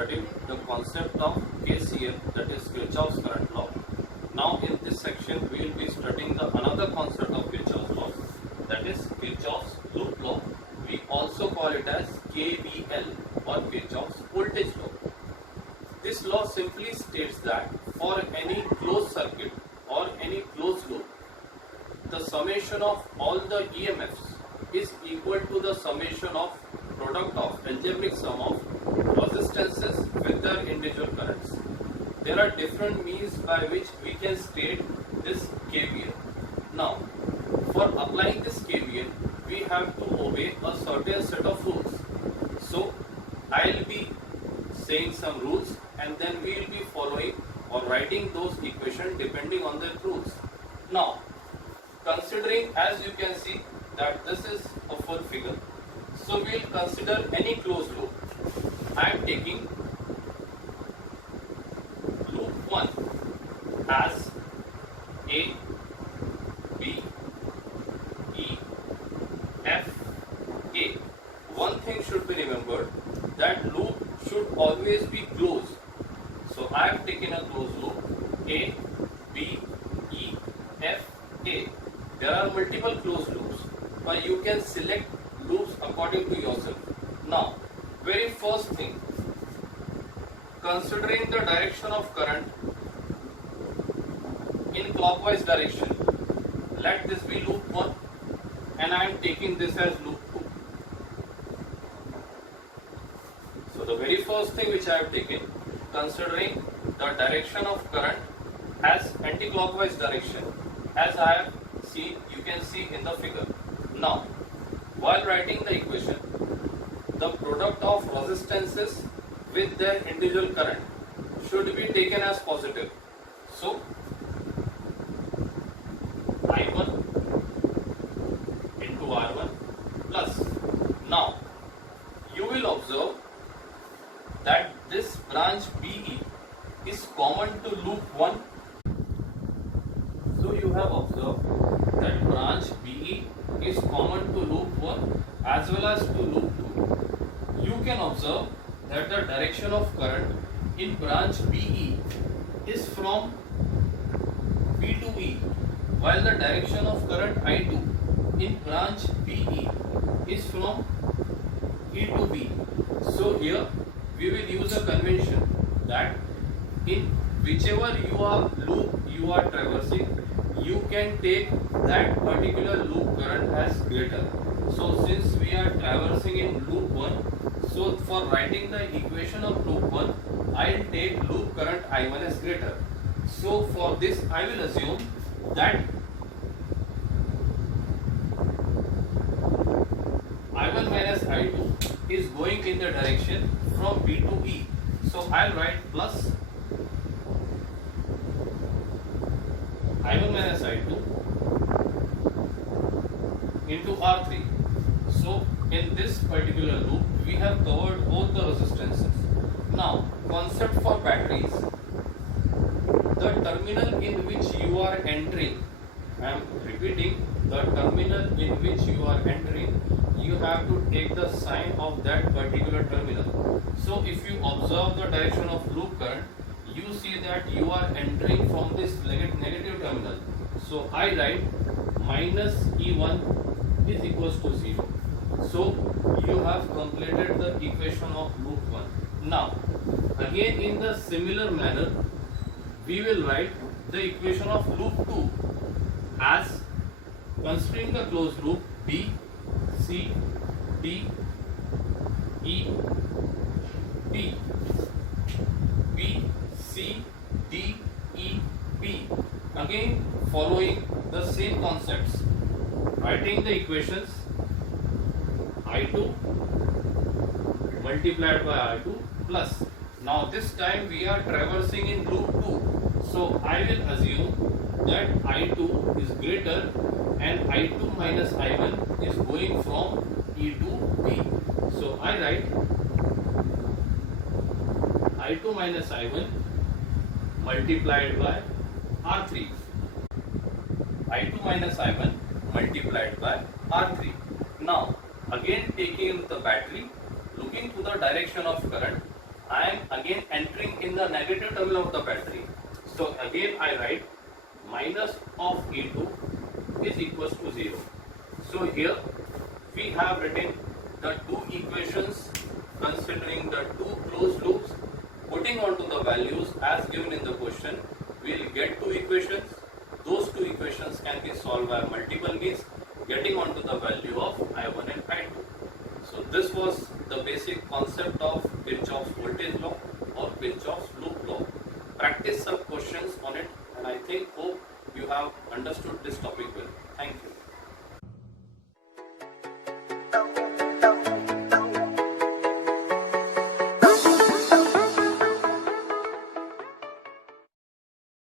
studied the concept of KCL, that is Kirchoff's current law. Now in this section we will be studying the another concept of Kirchoff's law, that is Kirchoff's loop law. We also call it as KVL or Kirchoff's voltage law. This law simply states that for any closed circuit or any closed loop, the summation of all the EMFs is equal to the summation of product of algebraic sum of resistances with their individual currents. There are different means by which we can state this KVL. Now, for applying this KVL, we have to obey a certain set of rules. So, I'll be saying some rules and then we will be following or writing those equations depending on the rules. Now, considering, as you can see, that this is a full figure, so we will consider any closed loop. I am taking loop 1 as A, B, E, F, A. One thing should be remembered, that loop should always be closed. So I have taken a closed loop A, B, E, F, A. There are multiple closed loops, but you can select loops according to yourself. Now, very first thing, considering the direction of current in clockwise direction, let this be loop 1 and I am taking this as loop 2. So the very first thing which I have taken, considering the direction of current as anti-clockwise direction, as I have seen, you can see in the figure. Now, while writing the equation, the product of resistances with their individual current should be taken as positive. So, I1 into R1 plus. Now, you will observe that this branch BE is common to loop 1. So, you have observed that branch BE is common to loop 1 as well as to loop 2. You can observe that the direction of current in branch BE is from B to E, while the direction of current I2 in branch BE is from E to B. So here we will use a convention that in whichever loop you are traversing, you can take that particular loop current as greater. So since we are traversing in loop 1, so for writing the equation of loop 1, I will take loop current I1 as greater. So for this I will assume that I1 minus I2 is going in the direction from B to E. So I will write plus I1 minus I2 into R3. So in this particular loop we have covered both the resistances. Now, concept for batteries, the terminal in which you are entering, I am repeating, the terminal in which you are entering, you have to take the sign of that particular terminal. So if you observe the direction of loop current, you see that you are entering from this negative terminal. So I write minus E1 is equals to 0. So you have completed the equation of loop 1. Now, again in the similar manner, we will write the equation of loop 2 as considering the closed loop B, C, D, E, B. B, C, D, E, B. Again following the same concepts, writing the equations I2 multiplied by R2 plus. Now this time we are traversing in loop 2. So I will assume that I2 is greater and I2 minus I1 is going from E to B. So I write I2 minus I1 multiplied by R3. I2 minus I1 multiplied by R3. Now, again taking the battery, looking to the direction of current, I am again entering in the negative terminal of the battery. So again I write minus of E2 is equals to 0. So here we have written the two equations considering the two closed loop